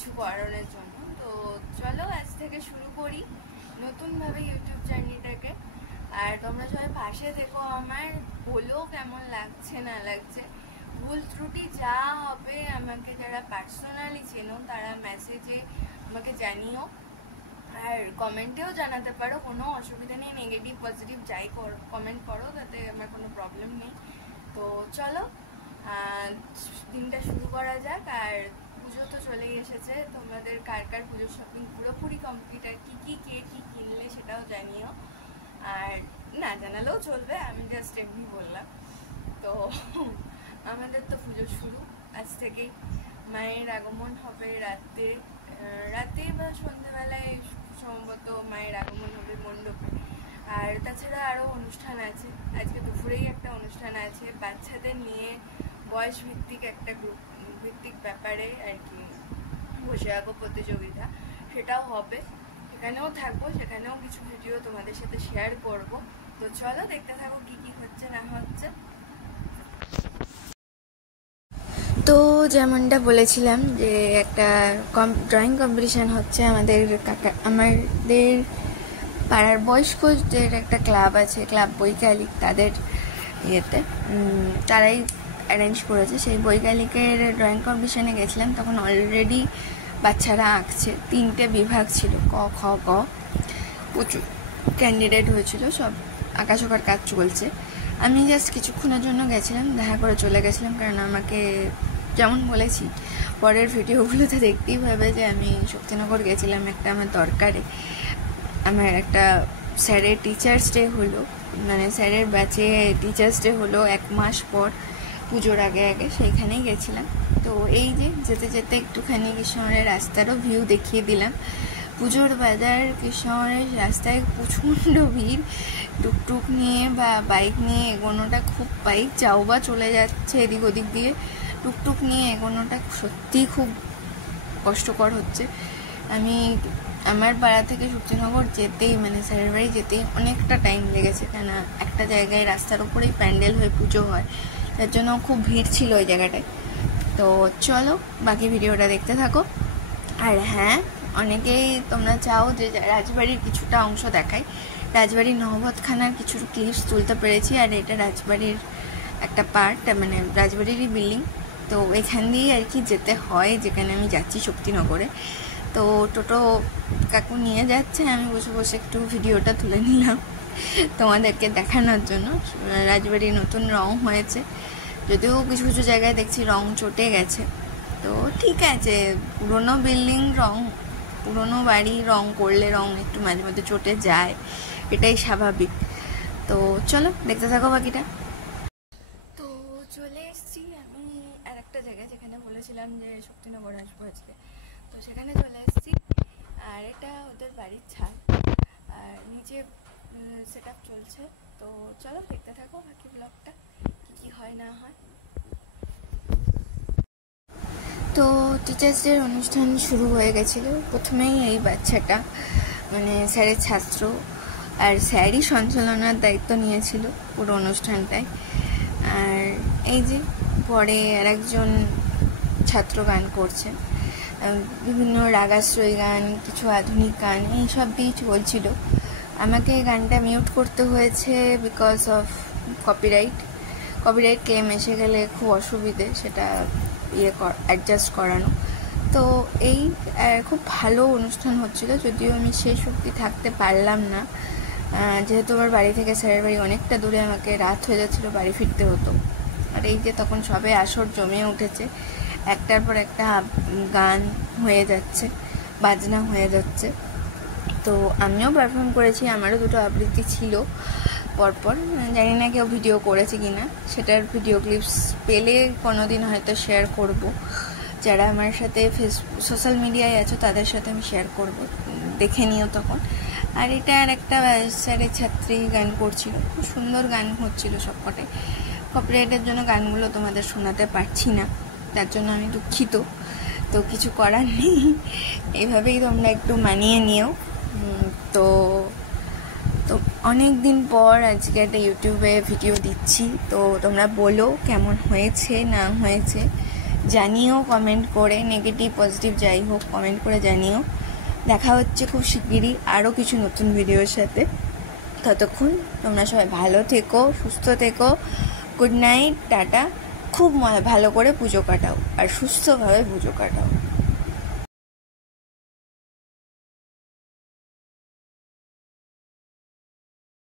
কিছু কারণের জন্য। তো চলো আজ থেকে শুরু করি নতুনভাবে ইউটিউব জার্নিটাকে। আর তোমরা সবাই পাশে থেকো আমার, বলো কেমন লাগছে না লাগছে, ভুল ত্রুটি যা হবে আমাকে যারা পার্সোনালি চেনো তারা মেসেজে আমাকে জানিও, আর কমেন্টেও জানাতে পারো, কোনো অসুবিধা নেই। নেগেটিভ পজিটিভ যাই কমেন্ট করো, তাতে আমার কোনো প্রবলেম নেই। তো চলো দিনটা শুরু করা যাক। আর পুজো তো চলেই এসেছে, তোমাদের কার কার পুজোর শপিং পুরোপুরি কমপ্লিট, আর কী কিনলে সেটাও জানিও। আর না জানালেও চলবে, আমি জাস্ট এমনি বললাম। তো আমাদের তো পুজো শুরু আজ থেকেই। মায়ের আগমন হবে রাতে বা সন্ধ্যেবেলায় সম্ভবত মায়ের আগমন হবে মণ্ডপে। আর তাছাড়া আরও অনুষ্ঠান আছে, আজকে দুপুরেই একটা অনুষ্ঠান আছে বাচ্চাদের নিয়ে, বয়স ভিত্তিক একটা গ্রুপ ভিত্তিক ব্যাপারে আর কি, বসে আঁকো প্রতিযোগিতা, সেটাও হবে। সেখানেও থাকবো, সেখানেও কিছু ভিডিও তোমাদের সাথে শেয়ার করব। তো চলো দেখতে থাকো কি কি হচ্ছে না হচ্ছে। তো যেমনটা বলেছিলাম যে একটা ড্রয়িং কম্পিটিশান হচ্ছে আমাদের পাড়ার বয়স্কদের একটা ক্লাব আছে, ক্লাব বৈকালিক, তাদের ইয়েতে তারাই অ্যারেঞ্জ করেছে। সেই বৈকালিকের ড্রয়িং কম্পিটিশানে গেছিলাম, তখন অলরেডি বাচ্চারা আঁকছে। 3টে বিভাগ ছিল, ক খ গ, প্রচুর ক্যান্ডিডেট হয়েছিল, সব আঁকাঝোঁকার কাজ চলছে। আমি জাস্ট কিছুক্ষণের জন্য গেছিলাম, দেখা করে চলে গেছিলাম, কারণ আমাকে যেমন বলেছি পরের ভিডিওগুলোতে দেখতেই পাবে যে আমি শক্তিনগর গেছিলাম একটা আমার দরকারে। আমার একটা স্যারের টিচার্স ডে হলো, মানে স্যারের ব্যাচে টিচার্স ডে হলো 1 মাস পর, পুজোর আগে সেইখানেই গেছিলাম। তো এই যে যেতে যেতে একটুখানি কৃষ্ণনগরের রাস্তারও ভিউ দেখিয়ে দিলাম। পুজোর বাজার কৃষ্ণনগরের রাস্তায় প্রচণ্ড ভিড়, টুকটুক নিয়ে বা বাইক নিয়ে এগোনোটা খুব, বাইক যাও বা চলে যাচ্ছে এদিক ওদিক দিয়ে, টুকটুক নিয়ে এগোনোটা সত্যিই খুব কষ্টকর হচ্ছে। আমার পাড়া থেকে শক্তিনগর যেতেই, মানে স্যারের বাড়ি যেতেই অনেকটা টাইম লেগেছে, কেন একটা জায়গায় রাস্তার উপরেই প্যান্ডেল হয়ে পুজো হয়, তার জন্য খুব ভিড় ছিল ওই জায়গাটায়। তো চলো বাকি ভিডিওটা দেখতে থাকো। আর হ্যাঁ, অনেকেই তোমরা চাও যে রাজবাড়ির কিছুটা অংশ দেখায়, রাজবাড়ির নহবতখানার কিছু ক্লিপস তুলতে পেরেছি। আর এটা রাজবাড়ির একটা পার্ট, মানে রাজবাড়িরই বিল্ডিং। তো এখান দিয়েই আর কি যেতে হয়, যেখানে আমি যাচ্ছি শক্তিনগরে। তো টোটো কাকু নিয়ে যাচ্ছে, আমি বসে বসে একটু ভিডিওটা তুলে নিলাম তোমাদেরকে দেখানোর জন্য। রাজবাড়ি নতুন রং হয়েছে, যদিও কিছু কিছু জায়গায় দেখছি রং চটে গেছে। তো ঠিক আছে, পুরনো বিল্ডিং রং, পুরনো বাড়ি রং করলে রং একটু মাঝে মধ্যে চটে যায়, এটাই স্বাভাবিক। তো চলো দেখতে থাকো বাকিটা। তো চলে এসেছি আমি আর একটা জায়গায়, যেখানে বলেছিলাম যে শক্তিনগর আসবো আজকে, তো সেখানে চলে এসেছি। আর এটা ওদের বাড়ির ছাদ, আর নিচে সেট আপ চলছে। তো চলো দেখতে থাকো বাকি ব্লগটা, কী হয় না হয়। তো টিচার্স ডের অনুষ্ঠান শুরু হয়ে গেছিলো। প্রথমেই এই বাচ্চাটা, মানে স্যারের ছাত্র, আর স্যারই সঞ্চালনার দায়িত্ব নিয়েছিল পুরো অনুষ্ঠানটায়। আর এই যে পরে আর একজন ছাত্র গান করছেন, বিভিন্ন রাগাশ্রয়ী গান, কিছু আধুনিক গান, এইসব দিয়েই চলছিল। আমাকে গানটা মিউট করতে হয়েছে বিকজ অফ কপিরাইট ক্লেম এসে গেলে খুব অসুবিধে, সেটা অ্যাডজাস্ট করানো। তো এই খুব ভালো অনুষ্ঠান হচ্ছিল, যদিও আমি শেষ অবধি থাকতে পারলাম না, যেহেতু আমার বাড়ি থেকে স্যারের বাড়ি অনেকটা দূরে, আমাকে রাত হয়ে যাচ্ছিলো, বাড়ি ফিরতে হতো। আর এই যে তখন সবে আসর জমে উঠেছে, একটার পর একটা গান হয়ে যাচ্ছে, বাজনা হয়ে যাচ্ছে। তো আমিও পারফর্ম করেছি, আমারও 2টো আবৃত্তি ছিল পরপর। জানি না কেউ ভিডিও করেছে কিনা, সেটার ভিডিও ক্লিপস পেলে কোনো দিন হয়তো শেয়ার করব। যারা আমার সাথে সোশ্যাল মিডিয়ায় আছো তাদের সাথে আমি শেয়ার করব, দেখে নিও তখন। আর এটা আর একটা স্যারের ছাত্রী গান করছিল, খুব সুন্দর গান হচ্ছিল সবকটাই। কপিরাইটের জন্য গানগুলো তোমাদের শোনাতে পারছি না, তার জন্য আমি দুঃখিত। তো কিছু করার নেই, এইভাবেই তোমরা একটু মানিয়ে নিও। তো অনেক দিন পর আজকে একটা ইউটিউবে ভিডিও দিচ্ছি, তো তোমরা বলো কেমন হয়েছে না হয়েছে, জানিও কমেন্ট করে, নেগেটিভ পজিটিভ যাই হোক কমেন্ট করে জানিও। দেখা হচ্ছে খুব শিগগিরই আরও কিছু নতুন ভিডিওর সাথে। ততক্ষণ তোমরা সবাই ভালো থেকো, সুস্থ থেকো। Good night, tata. খুব ভালো করে পুজো কাটাও আর সুস্থভাবে পুজো কাটাও।